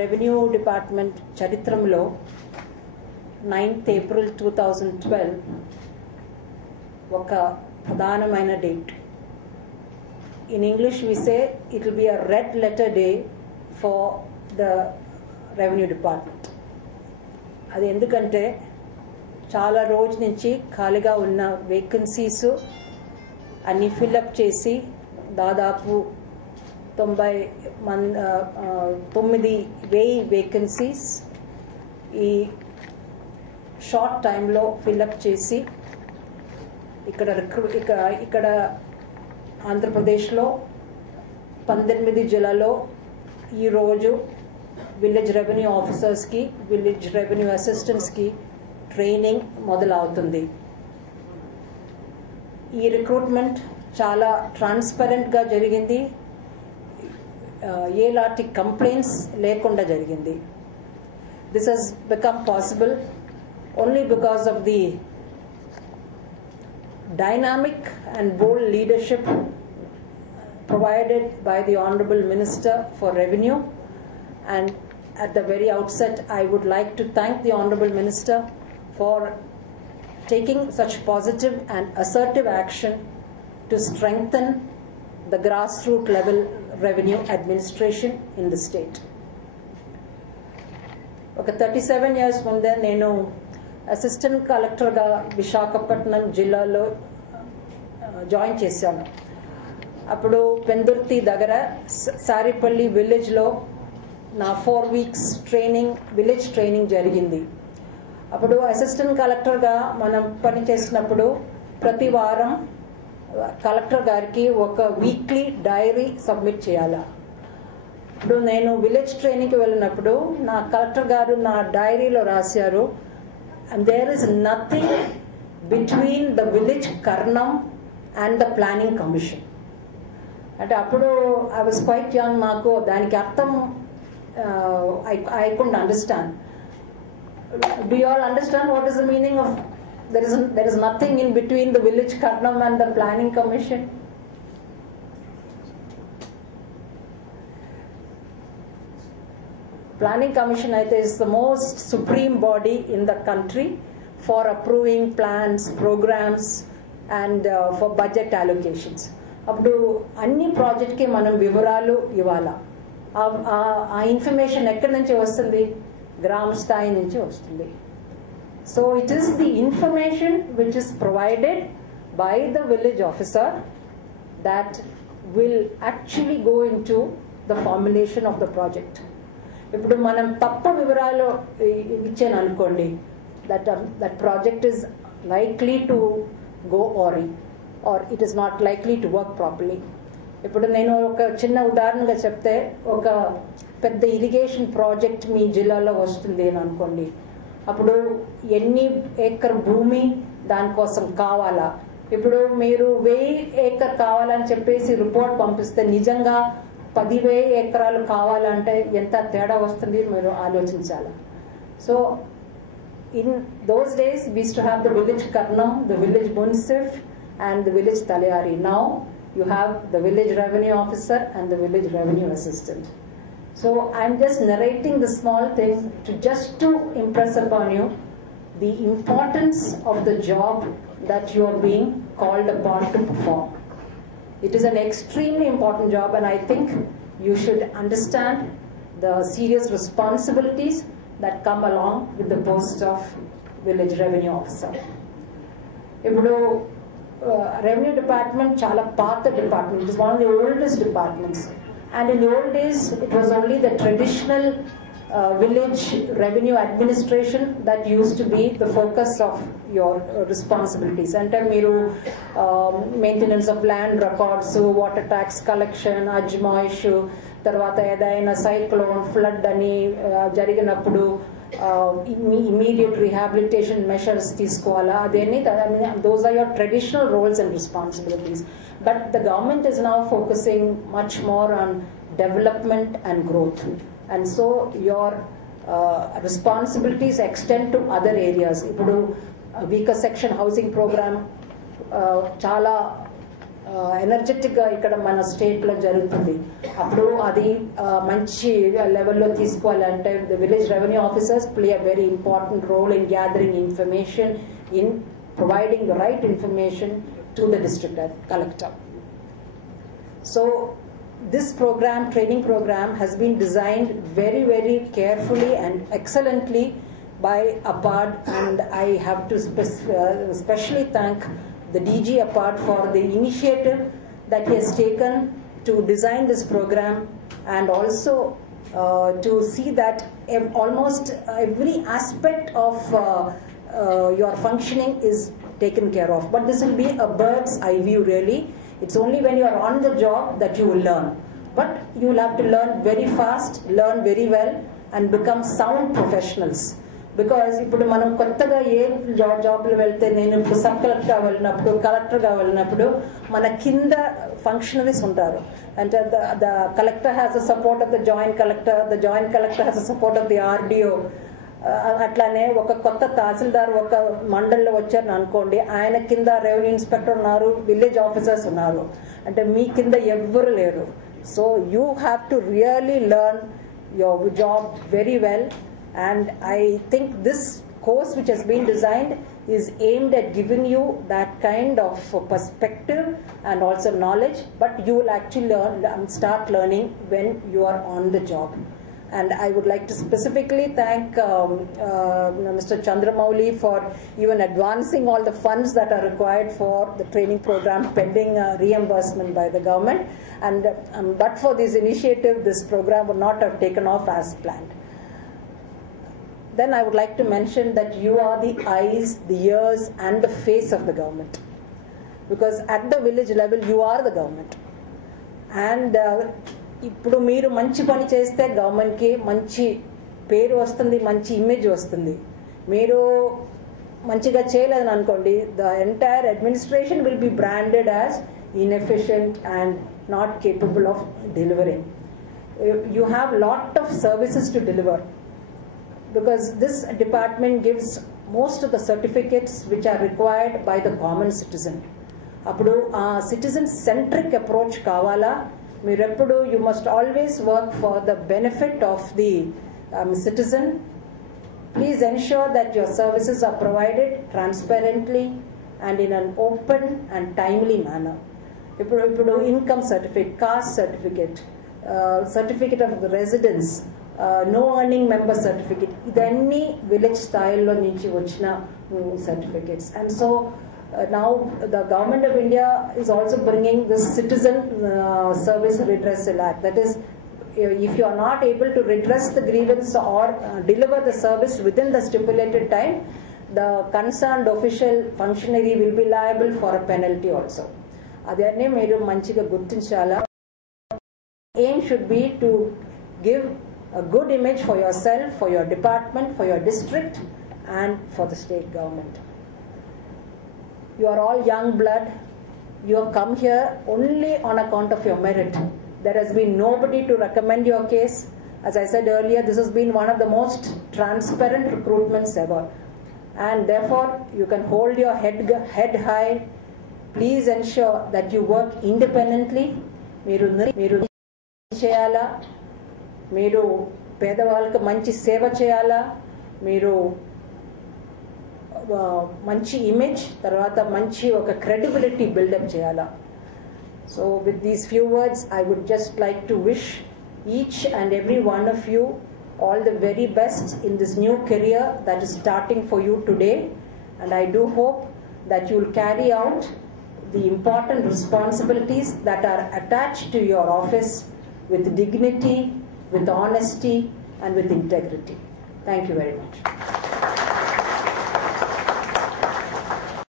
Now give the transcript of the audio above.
Revenue department చరిత్రలో 9th April 2012 ఒక ప్రధానమైన date. In English we say it will be a red letter day for the revenue department. అది ఎందుకంటే చాలా రోజు నుంచి ఖాళీగా ఉన్న వేకెన్సీస్ అన్ని ఫిల్అప్ చేసి దాదాపు 9,000 వేకెన్సీస్ ఈ షార్ట్ టైంలో ఫిల్అప్ చేసి ఇక్కడ ఆంధ్రప్రదేశ్లో 18 జిల్లాలో ఈరోజు విలేజ్ రెవెన్యూ ఆఫీసర్స్కి విలేజ్ రెవెన్యూ అసిస్టెంట్స్కి ట్రైనింగ్ మొదలవుతుంది. ఈ రిక్రూట్మెంట్ చాలా ట్రాన్స్పరెంట్గా జరిగింది, ఎలాంటి కంప్లైంట్స్ లేకుండా జరిగింది. This has become possible only because of the dynamic and bold leadership provided by the Honorable Minister for Revenue. And at the very outset, I would like to thank the Honorable Minister for taking such positive and assertive action to strengthen the grassroots level revenue administration in the state. Okay, 37 years munde nenu assistant కలెక్టర్గా విశాఖపట్నం జిల్లాలో జాయిన్ చేశాను. అప్పుడు పెందుర్తి దగ్గర సారిపల్లి విలేజ్లో నా 4 weeks village training జరిగింది. అప్పుడు అసిస్టెంట్ కలెక్టర్గా మనం పనిచేసినప్పుడు ప్రతి వారం కలెక్టర్ గారికి ఒక వీక్లీ డైరీ సబ్మిట్ చేయాలి. ఇప్పుడు నేను విలేజ్ ట్రైనింగ్కి వెళ్ళినప్పుడు నా కలెక్టర్ గారు నా డైరీలో రాశారు, and there is nothing between the village Karnam and the planning commission. అంటే అప్పుడు I was quite young, నాకు దానికి అర్థం I couldn't understand. Do you all understand what is the meaning of there is nothing in between the village Karnam and the planning commission? Planning Commission is the most supreme body in the country for approving plans, programs and for budget allocations. అప్పుడు అన్ని ప్రాజెక్ట్కి మనం వివరాలు ఇవ్వాలా. ఆ ఇన్ఫర్మేషన్ ఎక్కడి నుంచి వస్తుంది? గ్రామ స్థాయి నుంచి వస్తుంది. So it is the information which is provided by the village officer that will actually go into the formulation of the project. ఇప్పుడు మనం తప్పు వివరాలు ఇచ్చాను అనుకోండి, that project is likely to go or it is not likely to work properly. ఇప్పుడు నేను ఒక చిన్న ఉదాహరణగా చెప్తే, ఒక పెద్ద ఇరిగేషన్ ప్రాజెక్ట్ మీ జిల్లాలో వస్తుంది అని అనుకోండి, అప్పుడు ఎన్ని ఏకర్ భూమి దానికోసం కావాలా? ఇప్పుడు మీరు 1000 ఏకర్ కావాలని చెప్పేసి రిపోర్ట్ పంపిస్తే నిజంగా 10,000 ఎకరాలు కావాలంటే ఎంత తేడా వస్తుంది మీరు ఆలోచించాలి. So in those days we used to have the village Karnam, the village Munsif and the village Talayari. Now you have the village revenue officer and the village revenue assistant. So I'm just narrating the small thing to impress upon you the importance of the job that you are being called upon to perform. It is an extremely important job, and I think you should understand the serious responsibilities that come along with the post of village revenue officer. ఇప్పుడు revenue department చాలా పాత department. It is one of the oldest departments, and in the old days it was only the traditional village revenue administration that used to be the focus of your responsibilities. అంటే మీరు maintenance of land records, water tax collection, అజ్మాయిష్, తర్వాత ఏదైనా cyclone flood అని జరిగినప్పుడు immediate rehabilitation measures తీసుకోవాలా, అదేని those are your traditional roles and responsibilities. But the government is now focusing much more on development and growth, and so your responsibilities extend to other areas. ఇప్పుడు weaker section housing program చాలా ఎనర్జెటిక్గా ఇక్కడ మన స్టేట్లో జరుగుతుంది. అప్పుడు అది మంచి లెవెల్లో తీసుకోవాలంటే the village revenue officers play a very important role in gathering information, in providing the right information to the district collector. So this program, training program, has been designed very, very carefully and excellently by APARD, and I have to especially thank the DG APARD for the initiative that he has taken to design this program, and also to see that almost every aspect of your functioning is taken care of. But this will be a bird's eye view really. It's only when you are on the job that you will learn. But you will have to learn very fast, learn very well, and become sound professionals. Because ఇప్పుడు మనం కొత్తగా ఏ జాబ్లో వెళ్తే, నేను ఇప్పుడు sub collector కావాలన్నప్పుడు, కలెక్టర్గా వెళ్ళినప్పుడు మన కింద ఫంక్షనరీస్ ఉంటారు. అంటే the collector has the support of the joint collector, the joint collector has the support of the RDO. అట్లానే ఒక కొత్త తహసీల్దార్ ఒక మండల్లో వచ్చారని అనుకోండి, ఆయన కింద రెవెన్యూ ఇన్స్పెక్టర్ ఉన్నారు, విలేజ్ ఆఫీసర్స్ ఉన్నారు, అంటే మీ కింద ఎవ్వరు లేరు. So you have to really learn your job very well, and I think this course which has been designed is aimed at giving you that kind of perspective and also knowledge, but you will actually start learning when you are on the job. And I would like to specifically thank Mr. Chandramouli for even advancing all the funds that are required for the training program pending reimbursement by the government. And but for this initiative, this program would not have taken off as planned. Then I would like to mention that you are the eyes, the ears, and the face of the government. Because at the village level, you are the government. And ఇప్పుడు మీరు మంచి పని చేస్తే గవర్నమెంట్కి మంచి పేరు వస్తుంది, మంచి ఇమేజ్ వస్తుంది. మీరు మంచిగా చేయలేదని అనుకోండి, the entire administration will be branded as inefficient and not capable of delivering. You have lot of services to deliver, because this department gives most of the certificates which are required by the common citizen. Appudu citizen centric approach kavala. Meereppudu you must always work for the benefit of the citizen. Please ensure that your services are provided transparently and in an open and timely manner. Appudu income certificate, caste certificate, certificate of the residence, no earning member certificate, idanni village style lo nunchi vachina certificates. And so now the government of India is also bringing this citizen service redressal act. That is, if you are not able to redress the grievance or deliver the service within the stipulated time, the concerned official functionary will be liable for a penalty also. Adanne meeru manchiga gurtinchala. Aim should be to give a good image for yourself, for your department, for your district, and for the state government. You are all young blood. You have come here only on account of your merit. There has been nobody to recommend your case. As I said earlier, this has been one of the most transparent recruitments ever. And therefore, you can hold your head high. Please ensure that you work independently. Meeru cheyala. మీరు పేదవాళ్ళకి మంచి సేవ చేయాలా, మీరు మంచి ఇమేజ్, తర్వాత మంచి ఒక క్రెడిబిలిటీ బిల్డప్ చేయాలా. So with these few words I would just like to wish each and every one of you all the very best in this new career that is starting for you today, and I do hope that you will carry out the important responsibilities that are attached to your office with dignity, with honesty, and with integrity. Thank you very much.